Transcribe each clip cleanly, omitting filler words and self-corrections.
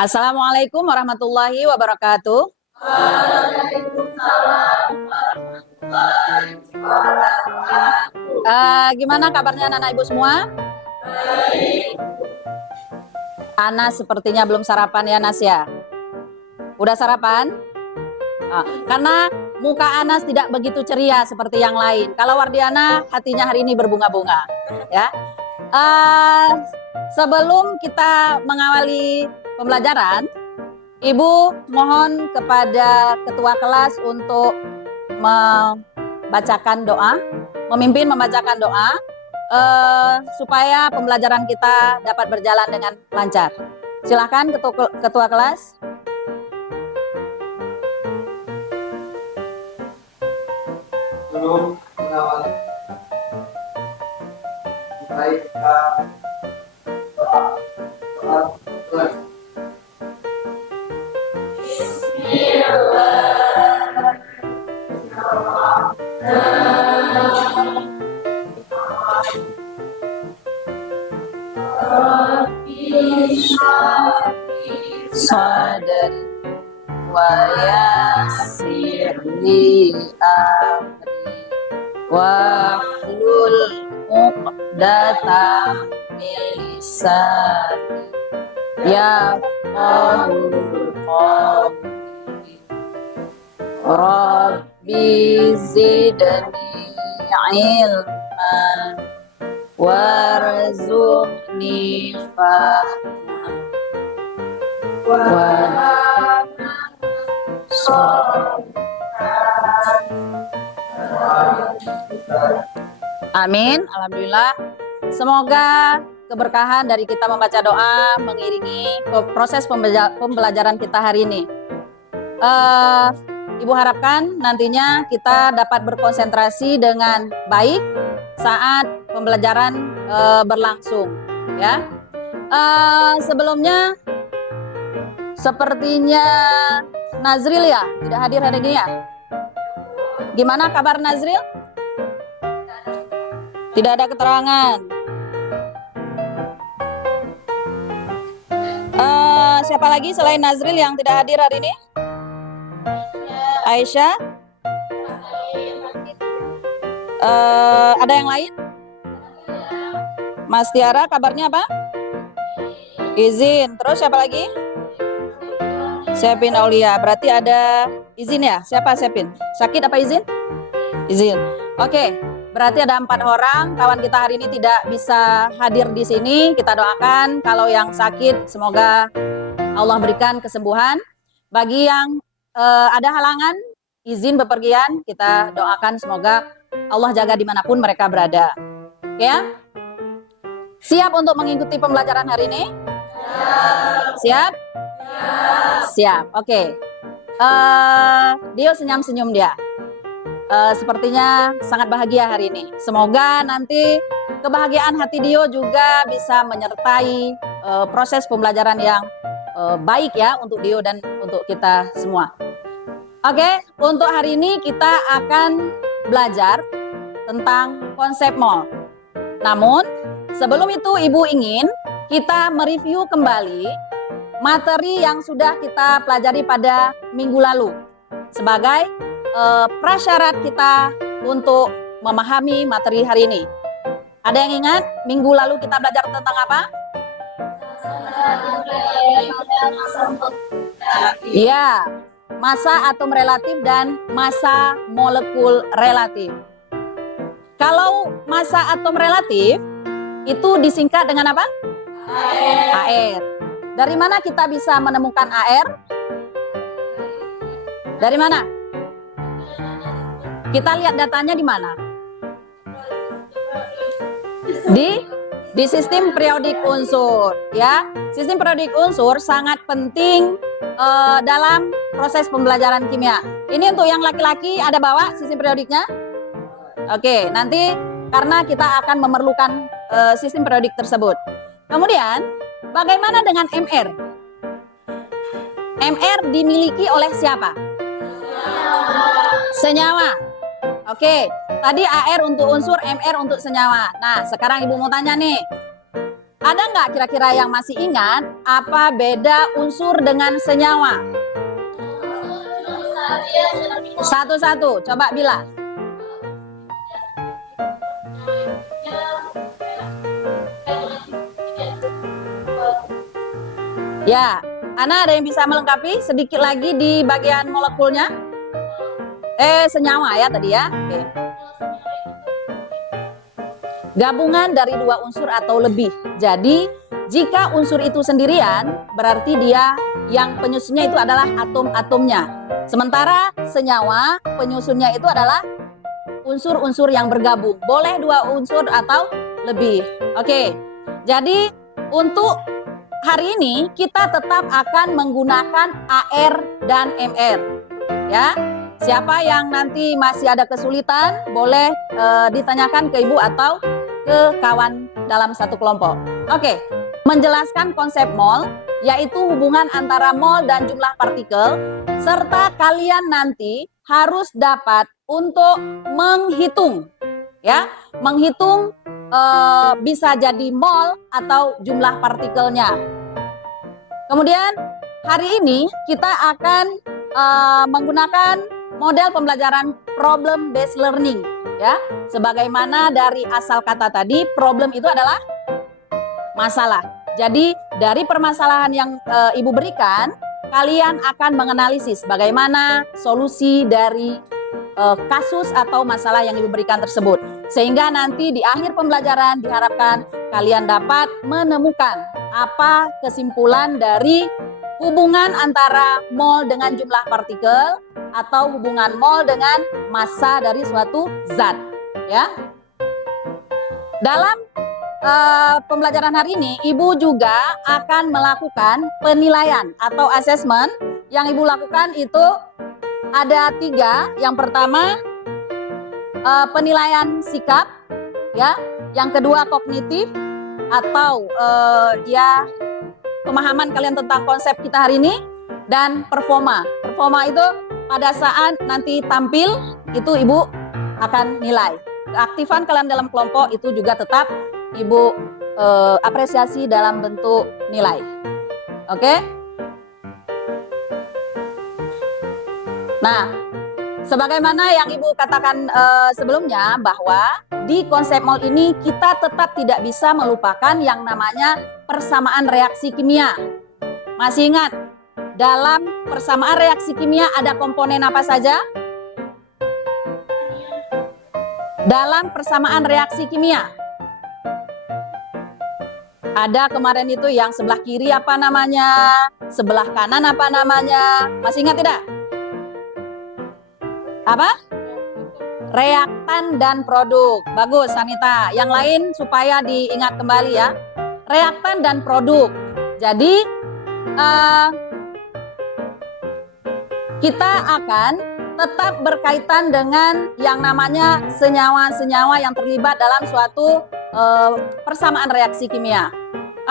Assalamualaikum warahmatullahi wabarakatuh. Gimana kabarnya anak-anak ibu semua? Anas sepertinya belum sarapan ya Nas ya. Udah sarapan? Karena muka Anas tidak begitu ceria seperti yang lain. Kalau Wardiana hatinya hari ini berbunga-bunga. Ya. Sebelum kita mengawali pembelajaran, Ibu mohon kepada ketua kelas untuk membacakan doa, memimpin membacakan doa supaya pembelajaran kita dapat berjalan dengan lancar. Silakan ketua kelas. Sebelum mengawali, baik doa. Sadar wa yassir li amri wa hlul 'uqdatam min lisani yafqahu qawli. Rabbi zidni ilman warzuqni fahman Amin. Alhamdulillah. Semoga keberkahan dari kita membaca doa mengiringi proses pembelajaran kita hari ini. Ibu harapkan nantinya kita dapat berkonsentrasi dengan baik saat pembelajaran berlangsung. Ya. Sebelumnya sepertinya Nazril ya tidak hadir hari ini ya. Gimana kabar Nazril? Tidak ada keterangan. Siapa lagi selain Nazril yang tidak hadir hari ini? Aisyah? Ada yang lain? Mas Tiara kabarnya apa? Izin. Terus siapa lagi? Sepin Aulia. Berarti ada izin ya? Siapa Sepin? Sakit apa izin? Izin. Oke. Berarti ada 4 orang kawan kita hari ini tidak bisa hadir di sini. Kita doakan kalau yang sakit semoga Allah berikan kesembuhan. Bagi yang ada halangan izin bepergian, kita doakan semoga Allah jaga dimanapun mereka berada. Ya? Siap untuk mengikuti pembelajaran hari ini? Siap? Siap. Oke. Dio senyum-senyum dia. Sepertinya sangat bahagia hari ini. Semoga nanti kebahagiaan hati Dio juga bisa menyertai proses pembelajaran yang baik ya untuk Dio dan untuk kita semua. Oke, untuk hari ini kita akan belajar tentang konsep mall. Namun, sebelum itu Ibu ingin kita mereview kembali materi yang sudah kita pelajari pada minggu lalu sebagai prasyarat kita untuk memahami materi hari ini. Ada yang ingat minggu lalu kita belajar tentang apa? Iya, massa atom relatif dan massa molekul relatif. Kalau massa atom relatif itu disingkat dengan apa? Air. Dari mana kita bisa menemukan air? Dari mana? Kita lihat datanya di mana? Di sistem periodik unsur, ya. Sistem periodik unsur sangat penting dalam proses pembelajaran kimia. Ini untuk yang laki-laki ada bawa sistem periodiknya? Oke, nanti karena kita akan memerlukan sistem periodik tersebut. Kemudian, bagaimana dengan MR? MR dimiliki oleh siapa? Senyawa. Oke, tadi AR untuk unsur, MR untuk senyawa. Nah, sekarang Ibu mau tanya nih. Ada nggak kira-kira yang masih ingat apa beda unsur dengan senyawa? Satu-satu, coba bilang. Ya, Ana ada yang bisa melengkapi sedikit lagi di bagian molekulnya? Senyawa ya tadi ya. Oke. Gabungan dari dua unsur atau lebih. Jadi, jika unsur itu sendirian, berarti dia yang penyusunnya itu adalah atom-atomnya. Sementara senyawa, penyusunnya itu adalah unsur-unsur yang bergabung. Boleh dua unsur atau lebih. Oke. Jadi, untuk hari ini kita tetap akan menggunakan AR dan MR. Ya. Siapa yang nanti masih ada kesulitan, boleh ditanyakan ke ibu atau ke kawan dalam satu kelompok. Oke, menjelaskan konsep mol, yaitu hubungan antara mol dan jumlah partikel, serta kalian nanti harus dapat untuk menghitung, ya, menghitung bisa jadi mol atau jumlah partikelnya. Kemudian hari ini kita akan menggunakan model pembelajaran problem based learning, ya. Sebagaimana dari asal kata tadi, problem itu adalah masalah. Jadi dari permasalahan yang ibu berikan, kalian akan menganalisis bagaimana solusi dari kasus atau masalah yang ibu berikan tersebut. Sehingga nanti di akhir pembelajaran diharapkan kalian dapat menemukan apa kesimpulan dari hubungan antara mol dengan jumlah partikel atau hubungan mol dengan massa dari suatu zat, ya. Dalam pembelajaran hari ini, ibu juga akan melakukan penilaian atau assessment. Yang ibu lakukan itu ada 3. Yang pertama penilaian sikap, ya. Yang kedua kognitif atau ya pemahaman kalian tentang konsep kita hari ini, dan performa. Performa itu pada saat nanti tampil itu ibu akan nilai. Keaktifan kalian dalam kelompok itu juga tetap ibu apresiasi dalam bentuk nilai. Oke? Nah, sebagaimana yang ibu katakan sebelumnya, bahwa di konsep mol ini kita tetap tidak bisa melupakan yang namanya persamaan reaksi kimia. Masih ingat? Dalam persamaan reaksi kimia ada komponen apa saja? Dalam persamaan reaksi kimia ada kemarin itu yang sebelah kiri apa namanya, sebelah kanan apa namanya, masih ingat tidak? Apa? Reaktan dan produk. Bagus Samita. Yang lain supaya diingat kembali ya. Reaktan dan produk. Jadi kita akan tetap berkaitan dengan yang namanya senyawa-senyawa yang terlibat dalam suatu persamaan reaksi kimia.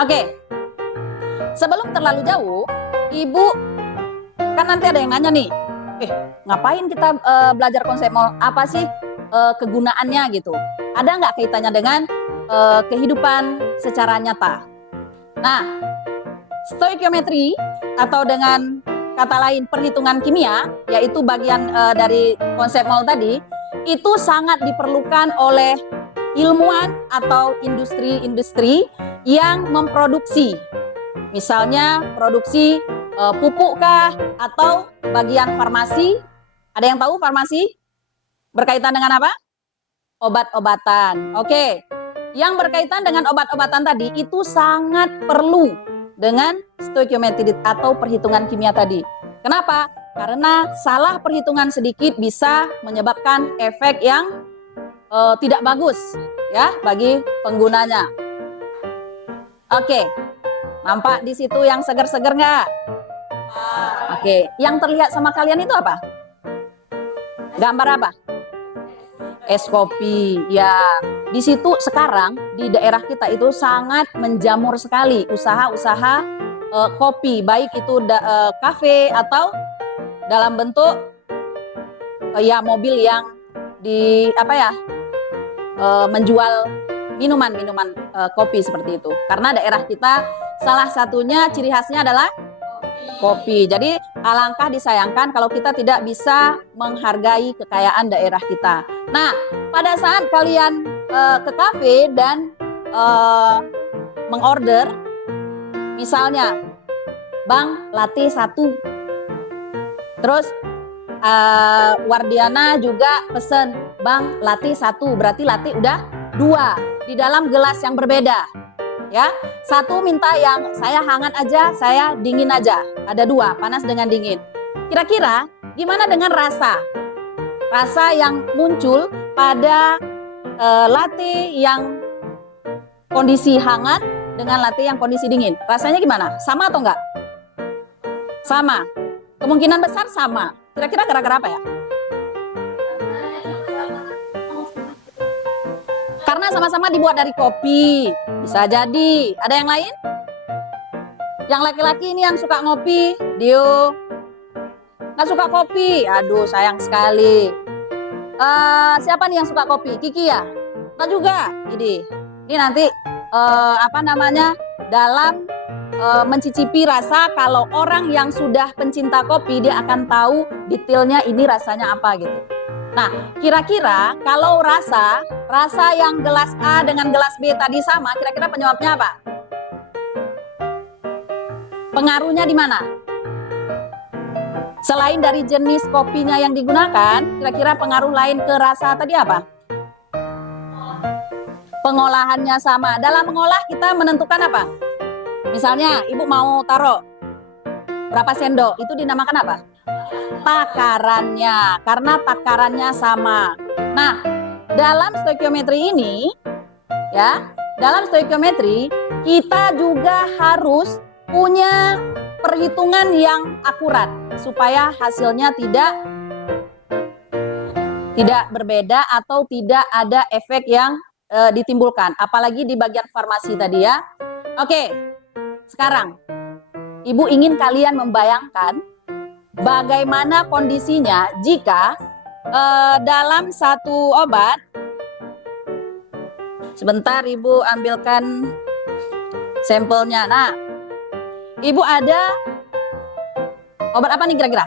Oke. Sebelum terlalu jauh, ibu kan nanti ada yang nanya nih, ngapain kita belajar konsep mol? Apa sih kegunaannya gitu? Ada nggak kaitannya dengan kehidupan secara nyata? Nah, stoikiometri atau dengan kata lain perhitungan kimia, yaitu bagian dari konsep mol tadi, itu sangat diperlukan oleh ilmuwan atau industri-industri yang memproduksi. Misalnya produksi pupuk kah, atau bagian farmasi. Ada yang tahu farmasi berkaitan dengan apa? Obat-obatan. Oke. Yang berkaitan dengan obat-obatan tadi itu sangat perlu dengan stoikiometri atau perhitungan kimia tadi. Kenapa? Karena salah perhitungan sedikit bisa menyebabkan efek yang tidak bagus ya bagi penggunanya. Oke. Nampak di situ yang seger-seger nggak? Oke, yang terlihat sama kalian itu apa? Gambar apa? Es kopi. Ya, di situ sekarang di daerah kita itu sangat menjamur sekali usaha-usaha kopi, baik itu kafe atau dalam bentuk ya mobil yang di apa ya menjual minuman kopi seperti itu. Karena daerah kita salah satunya ciri khasnya adalah kopi. Jadi alangkah disayangkan kalau kita tidak bisa menghargai kekayaan daerah kita. Nah, pada saat kalian ke kafe dan mengorder, misalnya, Bang, latte 1. Terus Wardiana juga pesen, Bang, latte 1. Berarti latte udah 2 di dalam gelas yang berbeda. Ya, 1 minta yang saya hangat aja, saya dingin aja. Ada 2, panas dengan dingin. Kira-kira gimana dengan rasa? Rasa yang muncul pada latte yang kondisi hangat dengan latte yang kondisi dingin. Rasanya gimana? Sama atau enggak? Sama. Kemungkinan besar sama. Kira-kira gara-gara apa ya? Karena sama-sama dibuat dari kopi. Bisa jadi. Ada yang lain? Yang laki-laki ini yang suka ngopi. Dio. Nggak suka kopi. Aduh, sayang sekali. Siapa nih yang suka kopi? Kiki ya? Nggak juga. Ini nanti dalam mencicipi rasa, kalau orang yang sudah pencinta kopi, dia akan tahu detailnya ini rasanya apa gitu. Nah, kira-kira kalau rasa yang gelas A dengan gelas B tadi sama, kira-kira penyebabnya apa? Pengaruhnya di mana? Selain dari jenis kopinya yang digunakan, kira-kira pengaruh lain ke rasa tadi apa? Pengolahannya sama. Dalam mengolah kita menentukan apa? Misalnya, Ibu mau taruh berapa sendok, itu dinamakan apa? Takarannya, karena takarannya sama. Nah, dalam stoikiometri ini, ya, dalam stoikiometri kita juga harus punya perhitungan yang akurat supaya hasilnya tidak berbeda atau tidak ada efek yang ditimbulkan, apalagi di bagian farmasi tadi ya. Oke, sekarang Ibu ingin kalian membayangkan bagaimana kondisinya jika dalam satu obat, sebentar Ibu ambilkan sampelnya. Nah, Ibu ada obat apa nih kira-kira?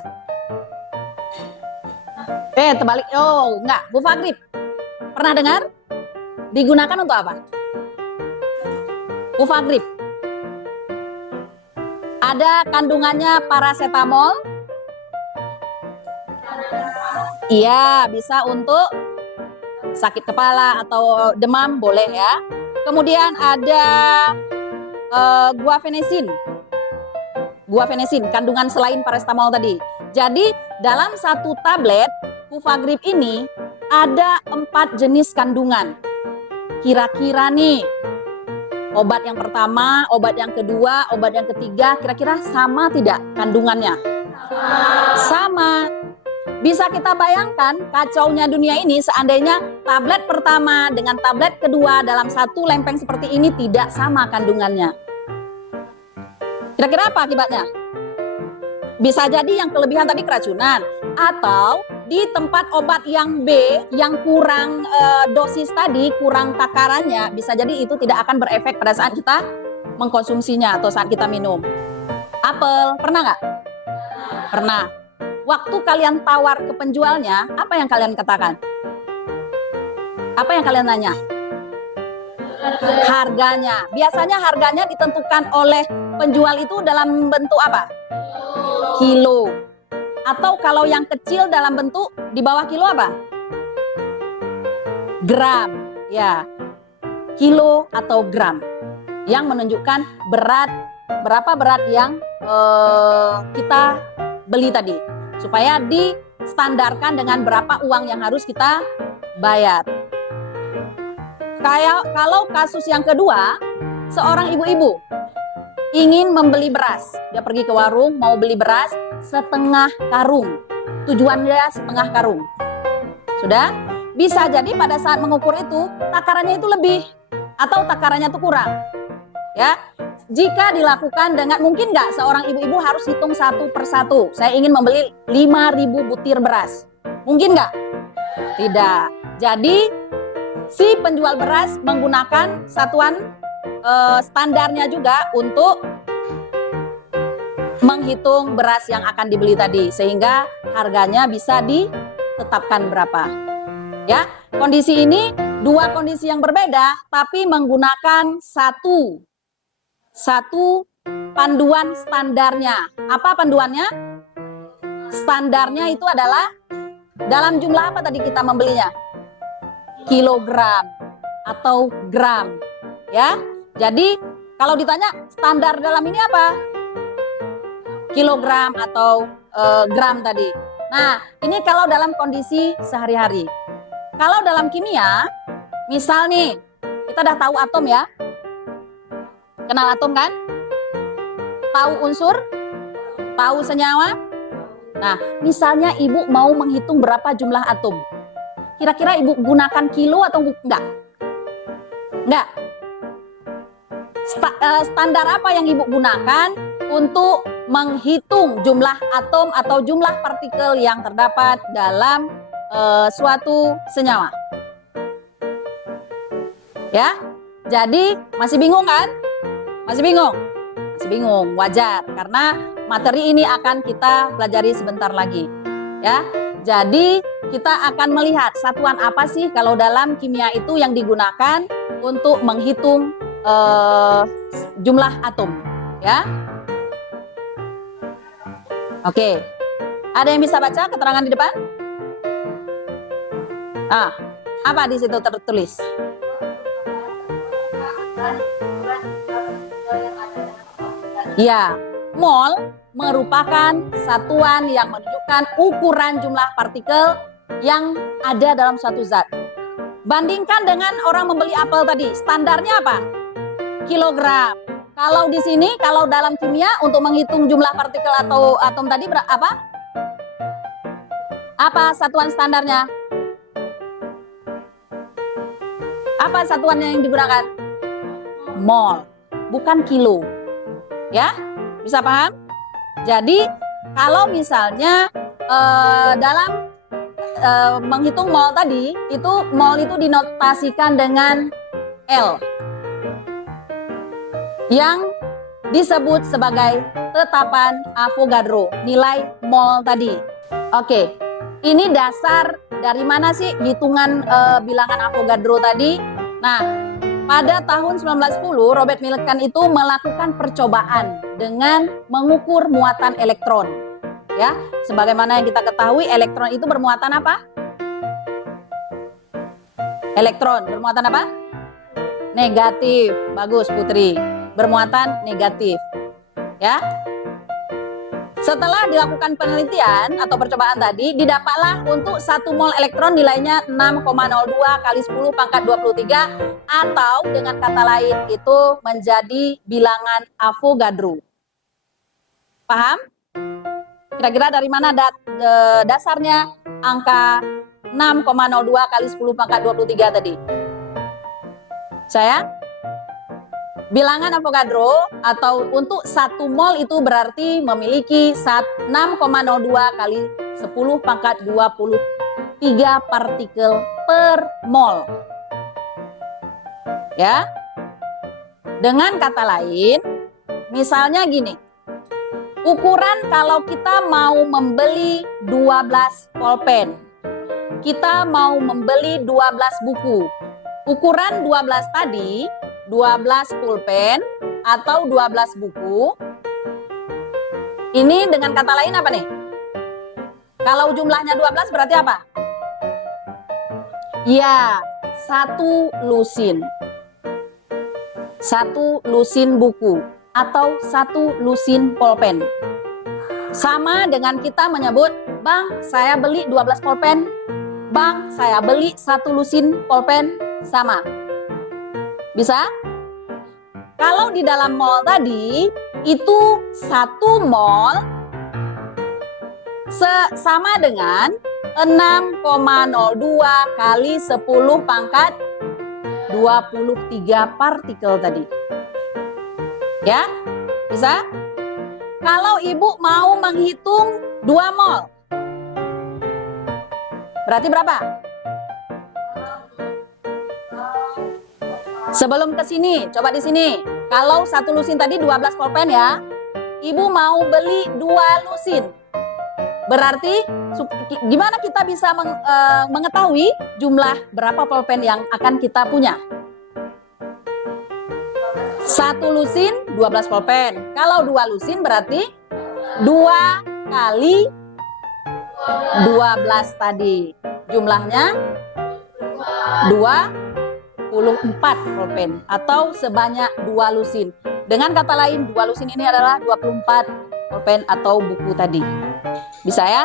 Terbalik. Oh, enggak, Bufagrip. Pernah dengar? Digunakan untuk apa? Bufagrip. Ada kandungannya paracetamol. Iya, bisa untuk sakit kepala atau demam, boleh ya. Kemudian ada guaifenesin. Guaifenesin, kandungan selain paracetamol tadi. Jadi dalam satu tablet Bufagrip ini ada 4 jenis kandungan. Kira-kira nih, obat yang pertama, obat yang kedua, obat yang ketiga, kira-kira sama tidak kandungannya? Sama. Bisa kita bayangkan kacaunya dunia ini seandainya tablet pertama dengan tablet kedua dalam satu lempeng seperti ini tidak sama kandungannya. Kira-kira apa akibatnya? Bisa jadi yang kelebihan tadi keracunan, atau di tempat obat yang B yang kurang dosis tadi, kurang takarannya, bisa jadi itu tidak akan berefek pada saat kita mengkonsumsinya atau saat kita minum. Apel, pernah nggak? Pernah. Waktu kalian tawar ke penjualnya, apa yang kalian katakan? Apa yang kalian tanya? Harganya. Biasanya harganya ditentukan oleh penjual itu dalam bentuk apa? Kilo. Atau kalau yang kecil dalam bentuk di bawah kilo apa? Gram. Ya, kilo atau gram. Yang menunjukkan berat, berapa berat yang kita beli tadi. Supaya distandarkan dengan berapa uang yang harus kita bayar. Kalau kasus yang kedua, seorang ibu-ibu ingin membeli beras. Dia pergi ke warung mau beli beras setengah karung. Tujuannya setengah karung. Sudah? Bisa jadi pada saat mengukur itu takarannya itu lebih atau takarannya itu kurang. Ya. Jika dilakukan dengan, mungkin nggak seorang ibu-ibu harus hitung satu persatu. Saya ingin membeli 5.000 butir beras. Mungkin nggak? Tidak. Jadi si penjual beras menggunakan satuan standarnya juga untuk menghitung beras yang akan dibeli tadi, sehingga harganya bisa ditetapkan berapa. Ya, kondisi ini dua kondisi yang berbeda, tapi menggunakan satu panduan standarnya. Apa panduannya? Standarnya itu adalah dalam jumlah apa tadi kita membelinya? Kilogram atau gram. Ya, jadi kalau ditanya standar dalam ini apa? Kilogram atau gram tadi. Nah, ini kalau dalam kondisi sehari-hari. Kalau dalam kimia, misal nih, kita udah tahu atom ya. Kenal atom kan? Tahu unsur? Tahu senyawa? Nah, misalnya ibu mau menghitung berapa jumlah atom. Kira-kira ibu gunakan kilo atau enggak? Enggak. Standar apa yang ibu gunakan untuk menghitung jumlah atom atau jumlah partikel yang terdapat dalam suatu senyawa? Ya, jadi masih bingung kan? Masih bingung? Masih bingung, wajar, karena materi ini akan kita pelajari sebentar lagi. Ya, jadi kita akan melihat satuan apa sih kalau dalam kimia itu yang digunakan untuk menghitung jumlah atom. Ya. Oke, ada yang bisa baca keterangan di depan? Apa di situ tertulis? Ya, mol merupakan satuan yang menunjukkan ukuran jumlah partikel yang ada dalam suatu zat. Bandingkan dengan orang membeli apel tadi, standarnya apa? Kilogram. Kalau di sini, kalau dalam kimia untuk menghitung jumlah partikel atau atom tadi apa? Apa satuan standarnya? Apa satuannya yang digunakan? Mol, bukan kilo. Ya, bisa paham? Jadi kalau misalnya dalam menghitung mol tadi, itu mol itu dinotasikan dengan L yang disebut sebagai tetapan Avogadro, nilai mol tadi. Oke, ini dasar dari mana sih hitungan bilangan Avogadro tadi? Nah, pada tahun 1910 Robert Millikan itu melakukan percobaan dengan mengukur muatan elektron. Ya, sebagaimana yang kita ketahui, elektron itu bermuatan apa? Elektron bermuatan apa? Negatif. Bagus, Putri. Bermuatan negatif. Ya. Setelah dilakukan penelitian atau percobaan tadi, didapatlah untuk 1 mol elektron nilainya 6,02 kali 10 pangkat 23, atau dengan kata lain itu menjadi bilangan Avogadro. Paham? Kira-kira dari mana dasarnya angka 6,02 kali 10 pangkat 23 tadi? Sayang? Bilangan Avogadro atau untuk 1 mol itu berarti memiliki 6,02 kali 10 pangkat 23 partikel per mol. Ya. Dengan kata lain, misalnya gini. Ukuran kalau kita mau membeli 12 pulpen. Kita mau membeli 12 buku. Ukuran 12 tadi 12 pulpen atau 12 buku. Ini dengan kata lain apa nih? Kalau jumlahnya 12 berarti apa? Ya, 1 lusin. 1 lusin buku atau 1 lusin pulpen. Sama dengan kita menyebut, Bang, saya beli 12 pulpen. Bang, saya beli 1 lusin pulpen. Sama. Bisa? Kalau di dalam mol tadi, itu 1 mol sama dengan 6,02 kali 10 pangkat 23 partikel tadi. Ya, bisa? Kalau ibu mau menghitung 2 mol, berarti berapa? Sebelum ke sini, coba di sini. Kalau satu lusin tadi 12 pulpen ya, Ibu mau beli 2 lusin. Berarti gimana kita bisa mengetahui jumlah berapa pulpen yang akan kita punya? Satu lusin 12 pulpen. Kalau 2 lusin berarti 2 kali 12 tadi. Jumlahnya 24 pulpen atau sebanyak 2 lusin. Dengan kata lain 2 lusin ini adalah 24 pulpen atau buku tadi. Bisa ya?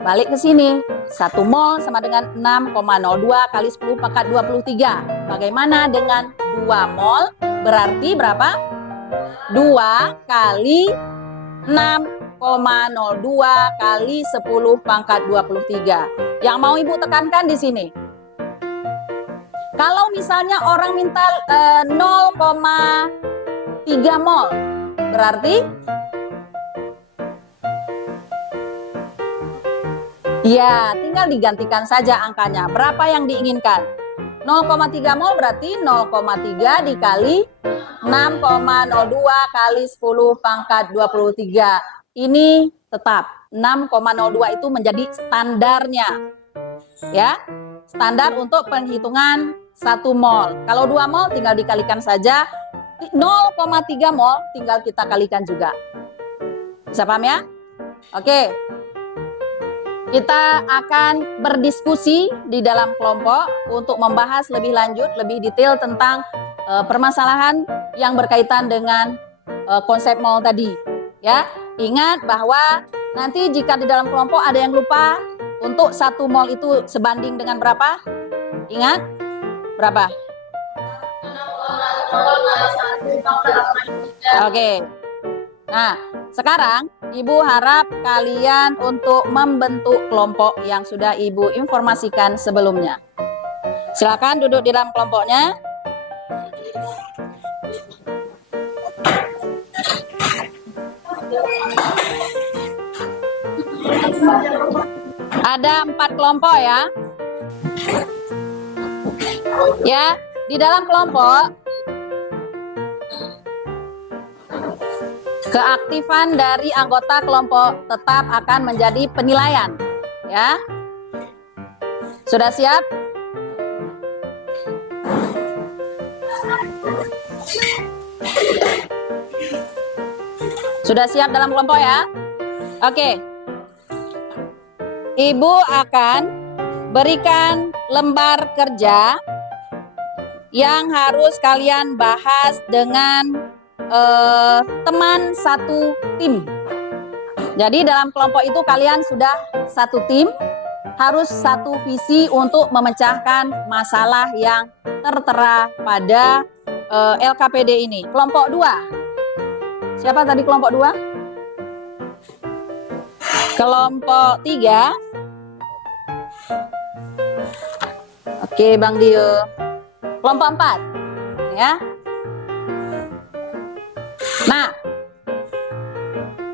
Balik ke sini. 1 mol sama dengan 6,02 kali 10 pangkat 23. Bagaimana dengan 2 mol? Berarti berapa? 2 kali 6,02 kali 10 pangkat 23. Yang mau Ibu tekankan di sini. Kalau misalnya orang minta 0,3 mol, berarti ya tinggal digantikan saja angkanya. Berapa yang diinginkan? 0,3 mol berarti 0,3 dikali 6,02 kali 10 pangkat 23. Ini tetap 6,02 itu menjadi standarnya. Ya, standar untuk penghitungan 1 mol. Kalau 2 mol tinggal dikalikan saja. 0,3 mol tinggal kita kalikan juga. Bisa paham ya? Oke. Kita akan berdiskusi di dalam kelompok untuk membahas lebih lanjut, lebih detail tentang permasalahan yang berkaitan dengan konsep mol tadi. Ya, ingat bahwa nanti jika di dalam kelompok ada yang lupa, untuk 1 mol itu sebanding dengan berapa? Ingat? Berapa? Oke. Nah, sekarang Ibu harap kalian untuk membentuk kelompok yang sudah Ibu informasikan sebelumnya. Silakan duduk di dalam kelompoknya. Ada 4 kelompok ya. Ya, di dalam kelompok keaktifan dari anggota kelompok tetap akan menjadi penilaian. Ya. Sudah siap? Sudah siap dalam kelompok ya? Oke. Ibu akan berikan lembar kerja yang harus kalian bahas dengan teman satu tim. Jadi dalam kelompok itu kalian sudah satu tim, harus satu visi untuk memecahkan masalah yang tertera pada LKPD ini. Kelompok 2. Siapa tadi kelompok 2? Kelompok 3. Oke, Bang Dio. Kelompok 4. Ya. Nah,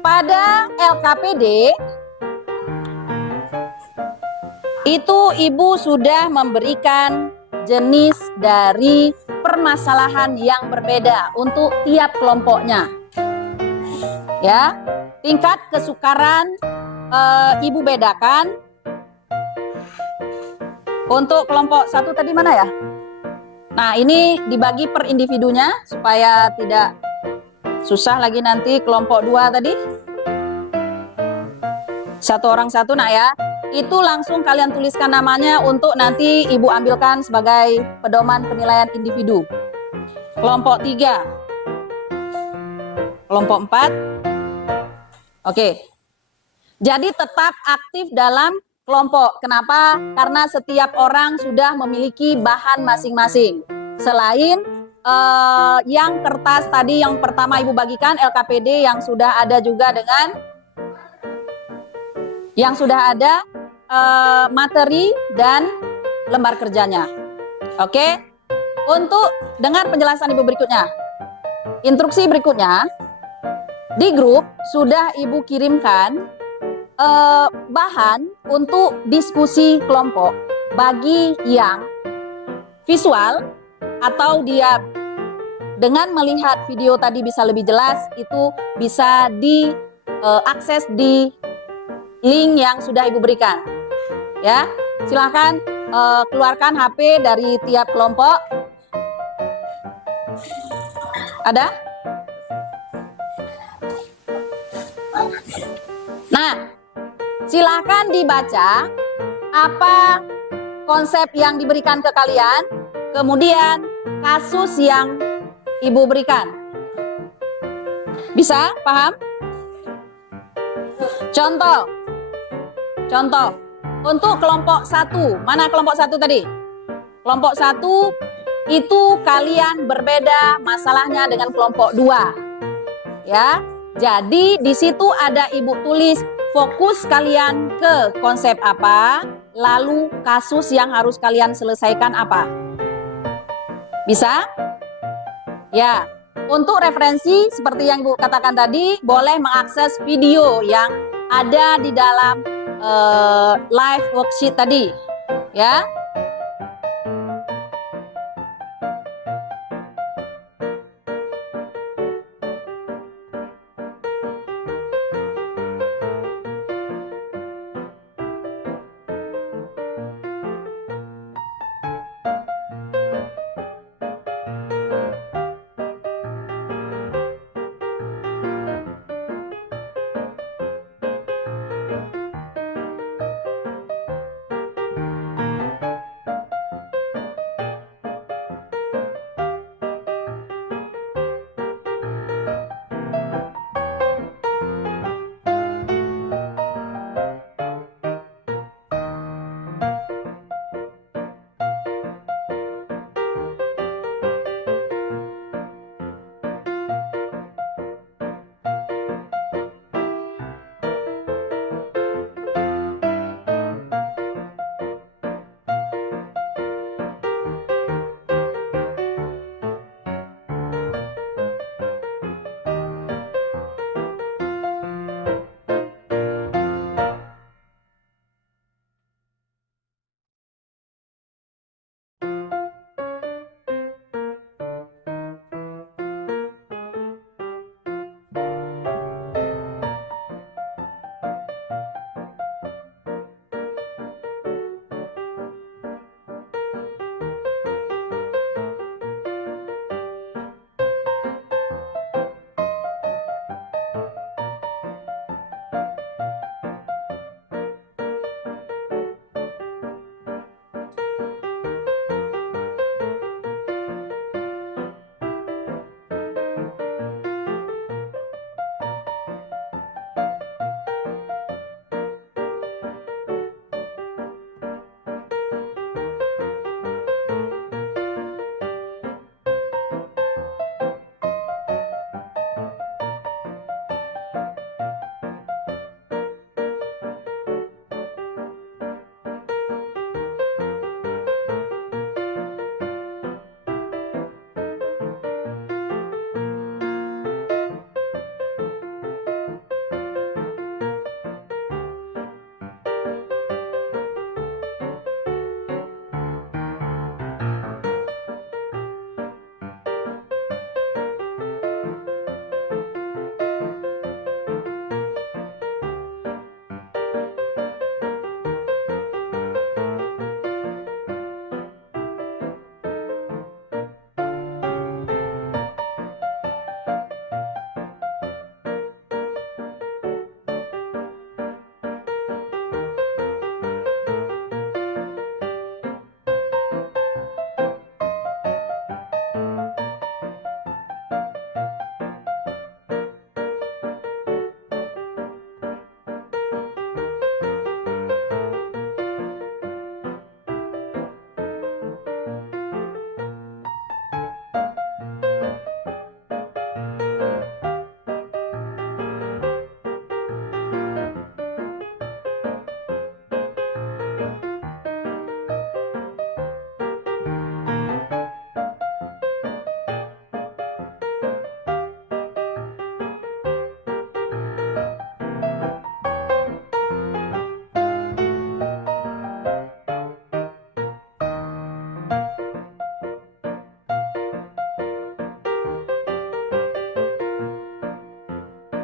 pada LKPD itu Ibu sudah memberikan jenis dari permasalahan yang berbeda untuk tiap kelompoknya. Ya, tingkat kesukaran Ibu bedakan. Untuk kelompok 1 tadi mana ya? Nah, ini dibagi per individunya supaya tidak susah lagi nanti. Kelompok 2 tadi 1 orang 1, nah ya. Itu langsung kalian tuliskan namanya untuk nanti Ibu ambilkan sebagai pedoman penilaian individu. Kelompok 3. Kelompok 4. Oke. Jadi tetap aktif dalam kelompok. Kenapa? Karena setiap orang sudah memiliki bahan masing-masing. Selain yang kertas tadi yang pertama Ibu bagikan LKPD yang sudah ada juga dengan yang sudah ada materi dan lembar kerjanya. Oke. Untuk dengar penjelasan Ibu berikutnya. Instruksi berikutnya di grup sudah Ibu kirimkan bahan untuk diskusi kelompok bagi yang visual atau dia dengan melihat video tadi bisa lebih jelas, itu bisa diakses di link yang sudah Ibu berikan. Ya, silahkan keluarkan HP dari tiap kelompok. Ada? Nah, silahkan dibaca apa konsep yang diberikan ke kalian, kemudian kasus yang Ibu berikan. Bisa? Paham? Contoh. Untuk kelompok 1, mana kelompok 1 tadi? Kelompok 1 itu kalian berbeda masalahnya dengan kelompok 2. Ya. Jadi di situ ada Ibu tulis fokus kalian ke konsep apa, lalu kasus yang harus kalian selesaikan apa. Bisa? Ya, untuk referensi seperti yang Ibu katakan tadi, boleh mengakses video yang ada di dalam live worksheet tadi, ya.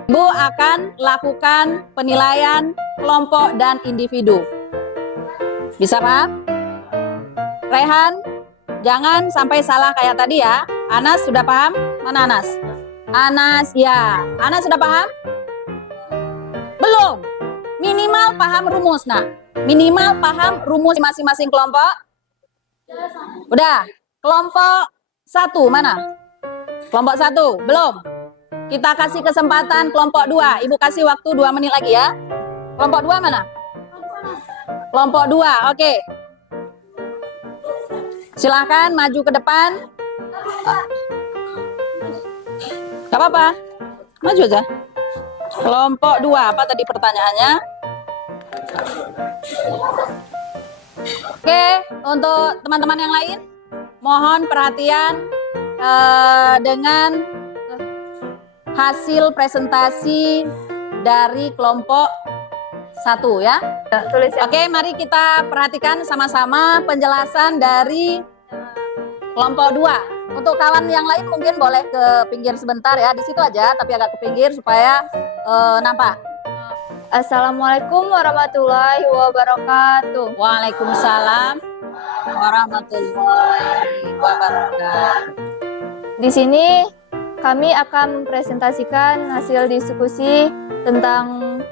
Ibu akan lakukan penilaian kelompok dan individu. Bisa paham? Rehan, jangan sampai salah kayak tadi ya. Anas sudah paham? Mana Anas? Anas, ya. Anas sudah paham? Belum. Minimal paham rumus, nah. Minimal paham rumus masing-masing kelompok. Udah. Kelompok 1 mana? Kelompok 1, belum. Kita kasih kesempatan kelompok 2. Ibu kasih waktu 2 menit lagi ya. Kelompok 2 mana? Kelompok 2, oke. Silahkan maju ke depan. Gak apa-apa. Maju aja. Kelompok 2, apa tadi pertanyaannya? Oke, untuk teman-teman yang lain, mohon perhatian dengan hasil presentasi dari kelompok 1 ya. Tulis ya. Oke, mari kita perhatikan sama-sama penjelasan dari kelompok 2. Untuk kawan yang lain mungkin boleh ke pinggir sebentar ya, di situ aja tapi agak ke pinggir supaya nampak. Assalamualaikum warahmatullahi wabarakatuh. Waalaikumsalam warahmatullahi wabarakatuh. Di sini kami akan mempresentasikan hasil diskusi tentang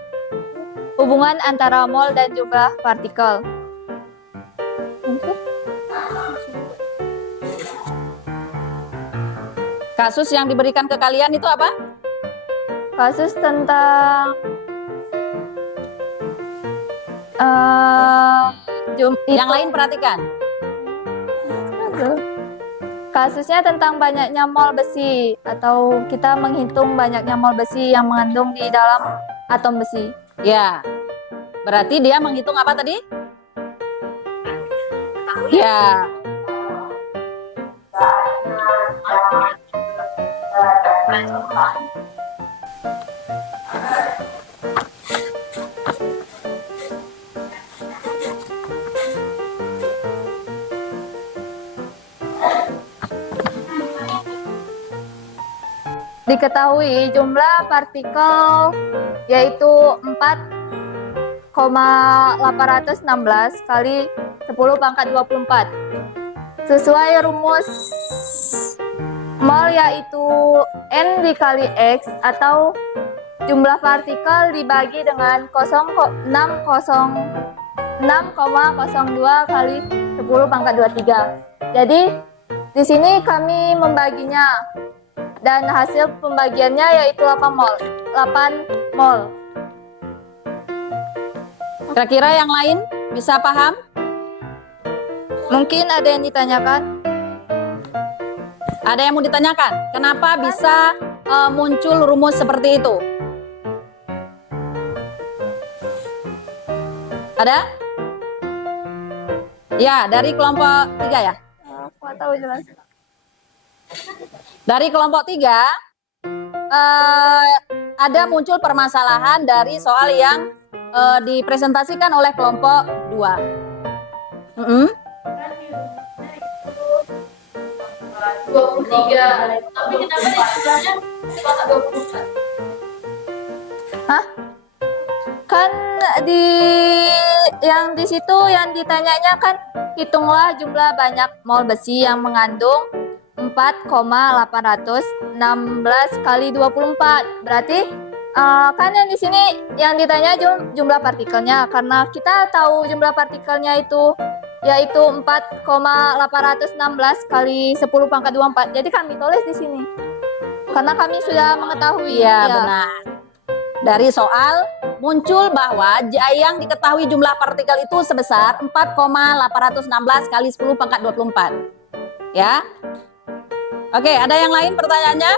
hubungan antara mol dan jumlah partikel. Kasus yang diberikan ke kalian itu apa? Kasus tentang Yang lain perhatikan. Kasusnya tentang banyaknya mol besi, atau kita menghitung banyaknya mol besi yang mengandung di dalam atom besi. Ya, berarti dia menghitung apa tadi? Ya. Diketahui jumlah partikel yaitu 4,816 kali 10 pangkat 24. Sesuai rumus mol yaitu N dikali X, atau jumlah partikel dibagi dengan 6,02 kali 10 pangkat 23. Jadi di sini kami membaginya, dan hasil pembagiannya yaitu 8 mol. 8 mol. Kira-kira yang lain bisa paham? Mungkin ada yang ditanyakan? Ada yang mau ditanyakan? Kenapa bisa muncul rumus seperti itu? Ada? Ya, dari kelompok 3 ya? Aku nggak tahu jelas. Dari kelompok 3 ada muncul permasalahan dari soal yang dipresentasikan oleh kelompok 2. Mm-hmm. 23. Tapi kenapa dia jumlahnya cuma 24? Hah? Kan yang di situ yang ditanyanya kan hitunglah jumlah banyak mol besi yang mengandung 4,816 kali 24. Berarti kan yang di sini yang ditanya jumlah partikelnya, karena kita tahu jumlah partikelnya itu yaitu 4,816 kali 10 pangkat 24. Jadi kami tulis di sini karena kami sudah mengetahui. Ya, benar. Dari soal muncul bahwa yang diketahui jumlah partikel itu sebesar 4,816 kali 10 pangkat 24. Ya. Oke, ada yang lain pertanyaannya?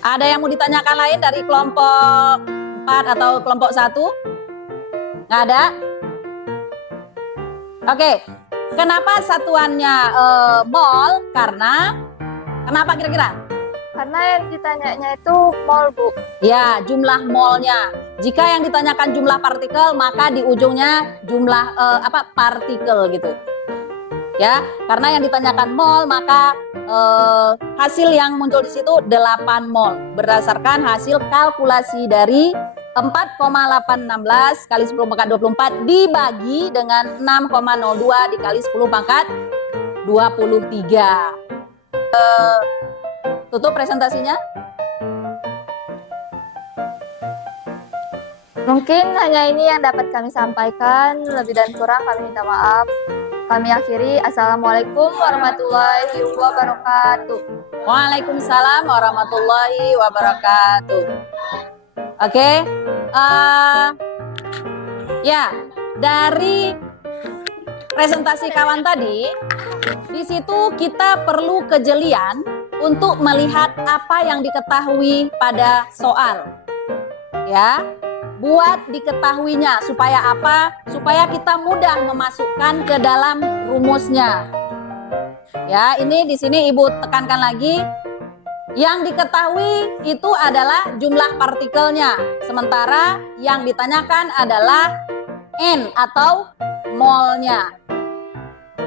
Ada yang mau ditanyakan lain dari kelompok 4 atau kelompok 1? Nggak ada? Oke, kenapa satuannya mol? Kenapa kira-kira? Karena yang ditanyanya itu mol, Bu. Ya, jumlah molnya. Jika yang ditanyakan jumlah partikel, maka di ujungnya jumlah partikel gitu. Ya, karena yang ditanyakan mol, maka hasil yang muncul di situ 8 mol berdasarkan hasil kalkulasi dari 4,816 kali 10 pangkat 24 dibagi dengan 6,02 dikali 10 pangkat 23. Tutup presentasinya. Mungkin hanya ini yang dapat kami sampaikan. Lebih dan kurang kami minta maaf. Kami akhiri. Assalamualaikum warahmatullahi wabarakatuh. Waalaikumsalam warahmatullahi wabarakatuh. Oke, ya dari presentasi kawan tadi, di situ kita perlu kejelian untuk melihat apa yang diketahui pada soal. Ya, buat diketahuinya supaya apa? Supaya kita mudah memasukkan ke dalam rumusnya. Ya, ini di sini Ibu tekankan lagi, yang diketahui itu adalah jumlah partikelnya, sementara yang ditanyakan adalah N atau molnya.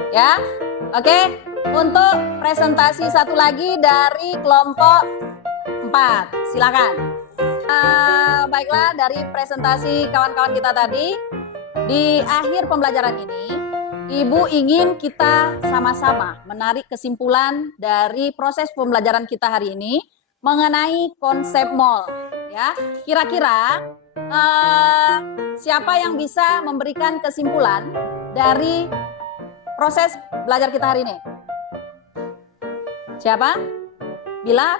Ya, oke. Untuk presentasi satu lagi dari kelompok 4, silakan. Baiklah, dari presentasi kawan-kawan kita tadi, di akhir pembelajaran ini Ibu ingin kita sama-sama menarik kesimpulan dari proses pembelajaran kita hari ini mengenai konsep mol. Ya, kira-kira siapa yang bisa memberikan kesimpulan dari proses belajar kita hari ini? Siapa? Bila?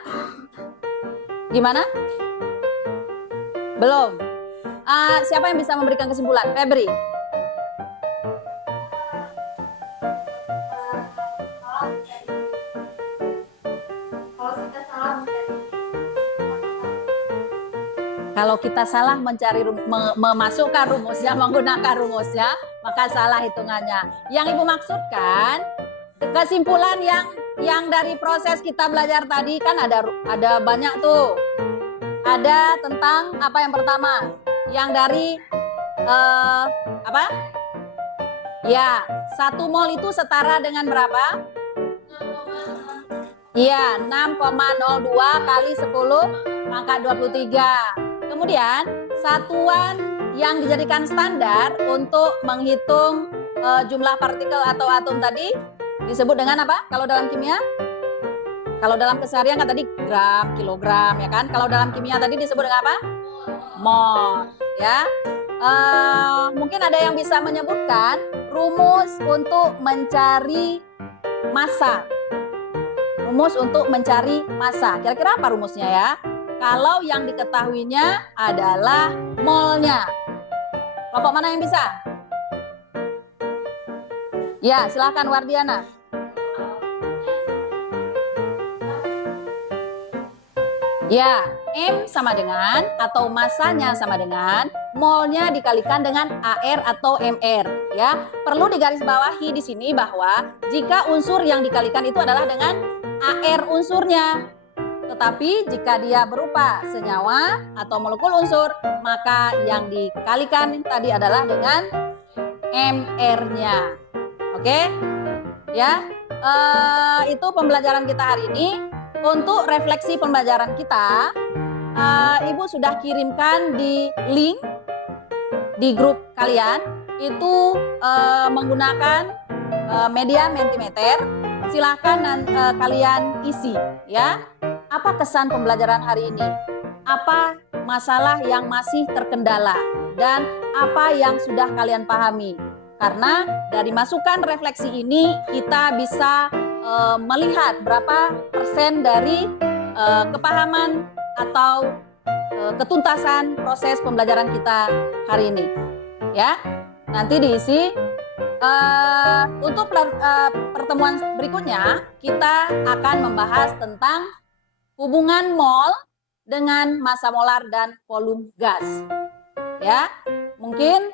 Gimana? Belum. Siapa yang bisa memberikan kesimpulan? Febri. Kalau kita salah mencari memasukkan rumusnya, menggunakan rumusnya, maka salah hitungannya. Yang Ibu maksudkan, kesimpulan yang dari proses kita belajar tadi kan ada banyak tuh. Ada tentang apa yang pertama? Yang dari apa? Ya, 1 mol itu setara dengan berapa? Iya, 6,02 kali 10 pangkat 23. Kemudian satuan yang dijadikan standar untuk menghitung jumlah partikel atau atom tadi disebut dengan apa? Kalau dalam kimia? Kalau dalam keseharian kan tadi gram, kilogram, ya kan? Kalau dalam kimia tadi disebut dengan apa? Mol, ya. Mungkin ada yang bisa menyebutkan rumus untuk mencari massa. Rumus untuk mencari massa. Kira-kira apa rumusnya ya? Kalau yang diketahuinya adalah molnya. Kelompok mana yang bisa? Ya, silakan Wardiana. Ya, M sama dengan atau massanya sama dengan molnya dikalikan dengan AR atau MR. Ya, perlu digarisbawahi di sini bahwa jika unsur yang dikalikan itu adalah dengan AR unsurnya. Tetapi jika dia berupa senyawa atau molekul unsur, maka yang dikalikan tadi adalah dengan MR-nya. Oke? Ya, itu pembelajaran kita hari ini. Untuk refleksi pembelajaran kita, Ibu sudah kirimkan di link di grup kalian. Itu menggunakan media Mentimeter. Silakan kalian isi, ya. Apa kesan pembelajaran hari ini? Apa masalah yang masih terkendala? Dan apa yang sudah kalian pahami? Karena dari masukan refleksi ini kita bisa melihat berapa persen dari kepahaman atau ketuntasan proses pembelajaran kita hari ini. Ya, nanti diisi. Untuk pertemuan berikutnya kita akan membahas tentang hubungan mol dengan massa molar dan volume gas. Ya, mungkin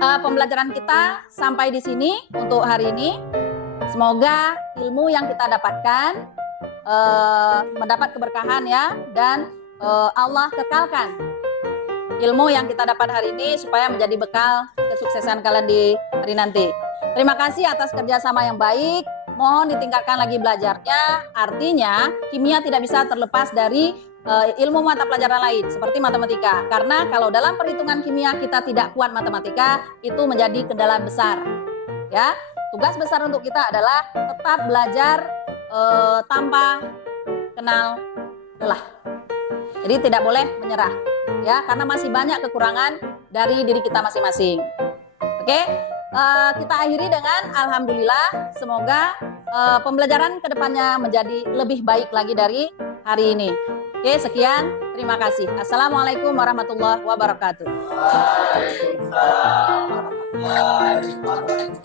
pembelajaran kita sampai di sini untuk hari ini. Semoga ilmu yang kita dapatkan mendapat keberkahan ya, dan Allah kekalkan ilmu yang kita dapat hari ini supaya menjadi bekal kesuksesan kalian di hari nanti. Terima kasih atas kerjasama yang baik. Mohon ditingkatkan lagi belajarnya. Artinya, kimia tidak bisa terlepas dari ilmu mata pelajaran lain, seperti matematika. Karena kalau dalam perhitungan kimia kita tidak kuat matematika, itu menjadi kendala besar. Ya, tugas besar untuk kita adalah tetap belajar tanpa kenal lelah. Jadi tidak boleh menyerah, ya, karena masih banyak kekurangan dari diri kita masing-masing. Oke, kita akhiri dengan alhamdulillah. Semoga pembelajaran kedepannya menjadi lebih baik lagi dari hari ini. Oke, sekian. Terima kasih. Assalamualaikum warahmatullahi wabarakatuh. Waalaikumsalam warahmatullahi wabarakatuh.